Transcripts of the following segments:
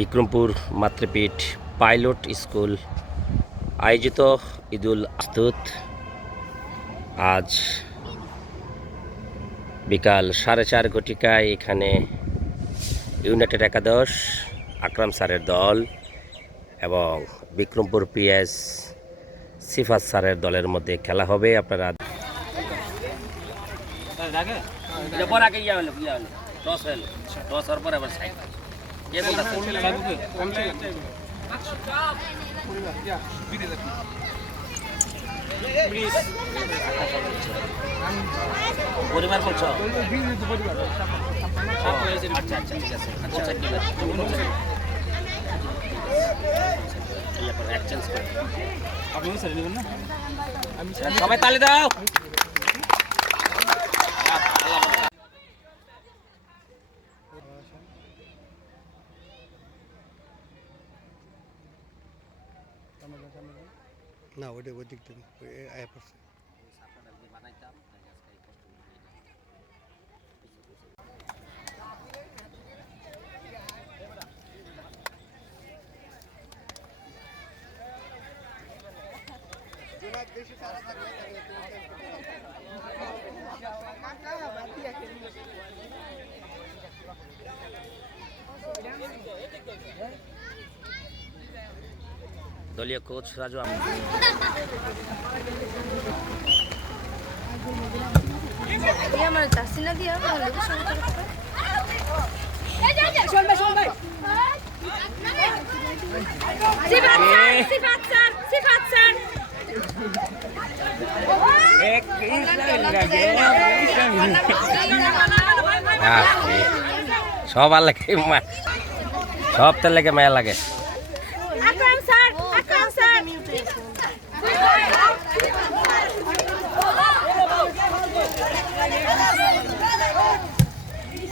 Bikrampur মাতৃপীঠ pilot school, আয়োজিত ঈদুল আস্তুত আজ বিকাল সাড়ে চার ঘটিকায় এখানে ইউনাইটেড একাদশ, আকরাম স্যারের দল এবং বিক্রমপুর পিএস সিফাত স্যারের দলের মধ্যে খেলা হবে। আপনারা হওয়ার আবার পরিবার বলছো? আচ্ছা আচ্ছা ঠিক আছে। আচ্ছা করে। সবাই তালি দাও। না ওইটা ওই দিক থেকে আয়া পড়ছে আমার জার্সি না দিয়ে আমার লোক সঙ্গে চলে যাবে। Sifat sir, Sifat sir, Sifat sir. হ্যাঁ, এই সব আর লাগে। মা- সব তেল লাগে মায়া লাগে আকরাম স্যার, আকরাম স্যার। সব অনেক প্রাণ প্রচেষ্টা করছে।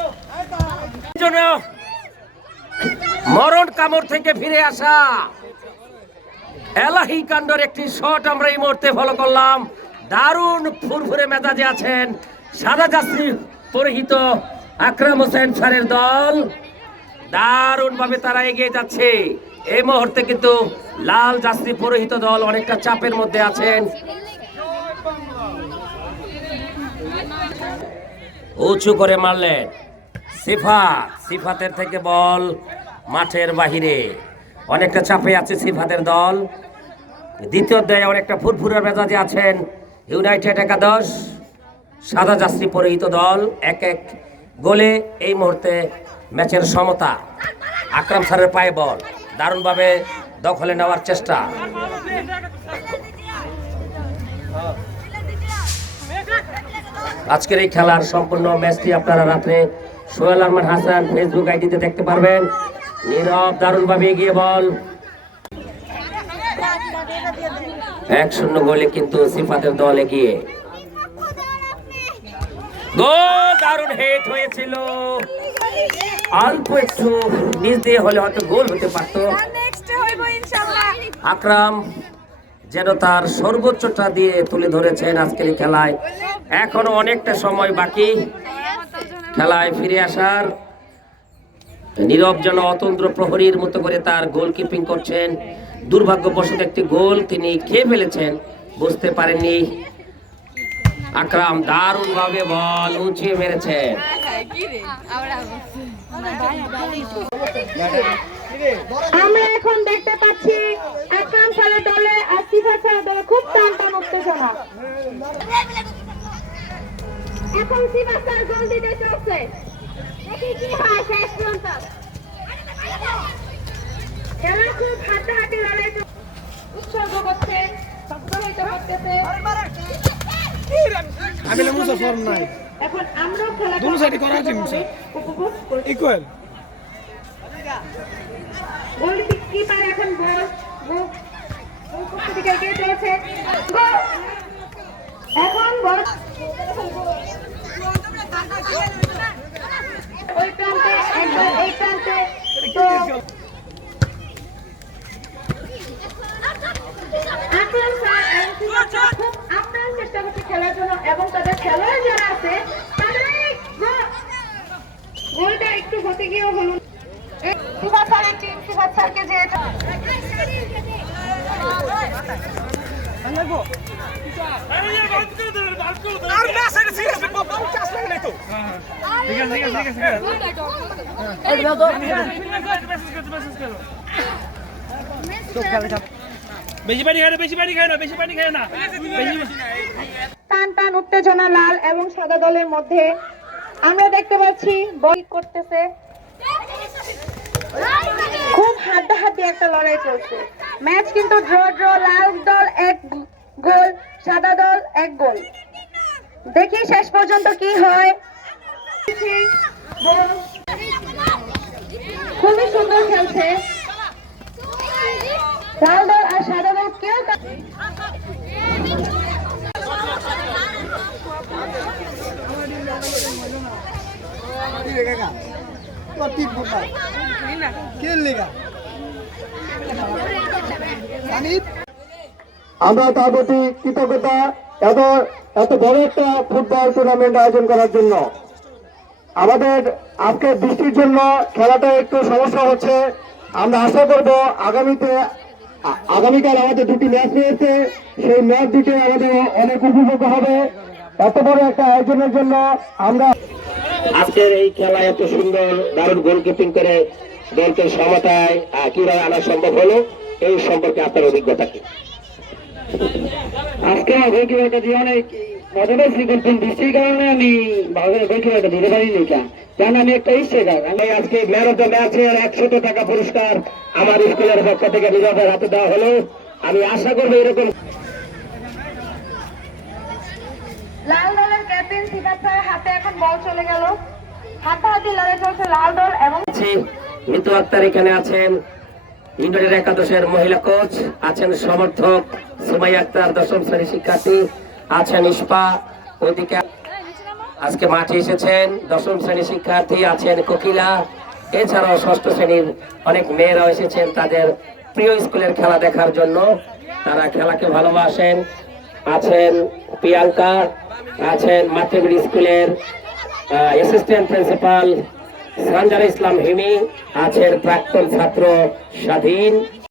তো জন্য মরণ কামড় থেকে ফিরে আসা এলাহি কাণ্ডর একটি শট আমরা এই মুহূর্তে ফলো করলাম। দারুণ ফুরফুরে মেজাজে আছেন সাদা যাত্রী পরিহিত আকরাম হোসেন স্যারের দল। দারুণ ভাবে তারা এগিয়ে যাচ্ছে। এই মুহূর্তে কিন্তু লাল যাত্রী পরিহিত দল অনেকটা চাপের মধ্যে আছেন। উঁচু করে মারলেন। সিফাত, সিফাতের থেকে বল মাঠের বাহিরে। অনেকটা চাপে আছে সিফাতের দল। দ্বিতীয় অধ্যায়ে অনেকটা ফুরফুরে মেজাজে আছেন ইউনাইটেড একাদশ, সাদা যাত্রী পরিহিত দল, এক এক গোলে এই মুহূর্তে ম্যাচের সমতা। আকরাম স্যারের পায়ে বল, দারুণভাবে দখলে নেওয়ার চেষ্টা। আজকের এই খেলার সম্পূর্ণ ম্যাচটি আপনারা রাত্রে সোহেল আহমদ হাসান ফেসবুক আইডিতে দেখতে পারবেন। নীরব দারুণভাবে এগিয়ে বল। এক শূন্য গোলে কিন্তু সিফাতের দল এগিয়ে। গোল দারুণ হেড হয়েছিল। অল্প একটু নিচ দিয়ে হলে হয়তো গোল হতে পারতো। আকরাম যেন তার সর্বোচ্চটা দিয়ে তুলে ধরেছেন আজকের খেলায়। এখনও অনেকটা সময় বাকি। খেলায় ফিরে আসার নীরব যেন অতন্ত্র প্রহরীর মতো করে তার গোলকিপিং করছেন। দুর্ভাগ্যবশত একটি গোল তিনি খেয়ে ফেলেছেন বুঝতে পারেননি। আকরাম দারুণ ভাবে বল উঁচিয়ে মেরেছেন আমরা এখন দেখতে পাচ্ছি আকরাম স্যারের দলে আর সিফা স্যারের দলে খুব টান টান উত্তেজনা এখন সিফা স্যার গোল দিতে চলছে। দেখি কি হয় শেষ পর্যন্ত। খেলা খুব হাড্ডাহাড্ডি লড়াই চল- উৎসর্গ করছে সংগ্রহিত করতেছে। আগে মুসা ফর্ম নাই। এখন আমরা খেলা দুনো সাইডে করা আছে মুসা। ইকুয়াল গোলকিপার এখন বল গোল এখন ওই প্রান্তে একবার এই প্রান্তে। খুব আপ্রাণ চেষ্টা করছে খেলার জন্য এবং তাদের খেলোয়াড় যারা আছে তাদের গোলটা একটু হতে গিয়েও হলো না। এই সিফাত স্যারের টিম স্যারকে যে বেশি পানি খায় না বেশি পানি খায় না বেশি পানি খায় না। টান টান উত্তেজনা লাল এবং সাদা দলের মধ্যে আমরা দেখতে পাচ্ছি বল করতেছে। হাড্ডাহাড্ডি একটা লড়াই চলছে। ম্যাচ কিন্তু ড্র ড্র লাল দল এক গোল সাদা দল এক গোল। দেখি শেষ পর্যন্ত কি হয়। খুবই সুন্দর খেলছে। লাল দল আর সাদা দল কেউ কা- আমরা তার প্রতি কৃতজ্ঞতা এত এত বড় একটা ফুটবল টুর্নামেন্ট আয়োজন করার জন্য। আমাদের আজকে বৃষ্টির জন্য খেলাটা একটু সমস্যা হচ্ছে। আমরা আশা করব আগামীতে, আগামীকাল আমাদের দুটি ম্যাচ রয়েছে। সেই ম্যাচ দুটি আমাদের অনেক উপভোগ হবে। এত বড় একটা আয়োজনের জন্য আমরা আজকের এই খেলা এত সুন্দর, দারুণ গোলকিপিং করে দলকে সমতায় কীভাবে আনা সম্ভব হলো? এই সম্পর্কে আপনার অভিজ্ঞতা কি? আজকে গোলকিপারটা দিয়ে অনেক মজা পেয়েছি কিন্তু বৃষ্টির কারণে আমি দিতে পারিনি কা কারণ আমি একটা ইচ্ছেকার আমি আজকে ম্যান অফ দ্য ম্যাচের একশত টাকা পুরস্কার আমার স্কুলের পক্ষ থেকে বিভাগের হাতে দেওয়া হলো। আমি আশা করব এরকম লাল দলের ক্যাপ্টেন সিফাত স্যারের হাতে এখন বল চলে গেল। হাতাহাতি লড়াই চলছে লাল দল এবং মিতু আক্তার এখানে আছেন ইন্ডোরের একাদশের মহিলা কোচ আছেন সমর্থক সুমাই আক্তার, দশম শ্রেণি শিক্ষার্থী আছেন ইস্পা ওইদিকে আজকে মাঠে এসেছেন দশম শ্রেণি শিক্ষার্থী আছেন কোকিলা। এছাড়াও ষষ্ঠ শ্রেণির অনেক মেয়েরাও এসেছেন তাদের প্রিয় স্কুলের খেলা দেখার জন্য। তারা খেলাকে ভালোবাসেন। আছেন প্রিয়াঙ্কা, আছেন মাতৃগুড়ি স্কুলের অ্যাসিস্ট্যান্ট প্রিন্সিপাল সঞ্জয় ইসলাম হিমি আছেন প্রাক্তন ছাত্র স্বাধীন।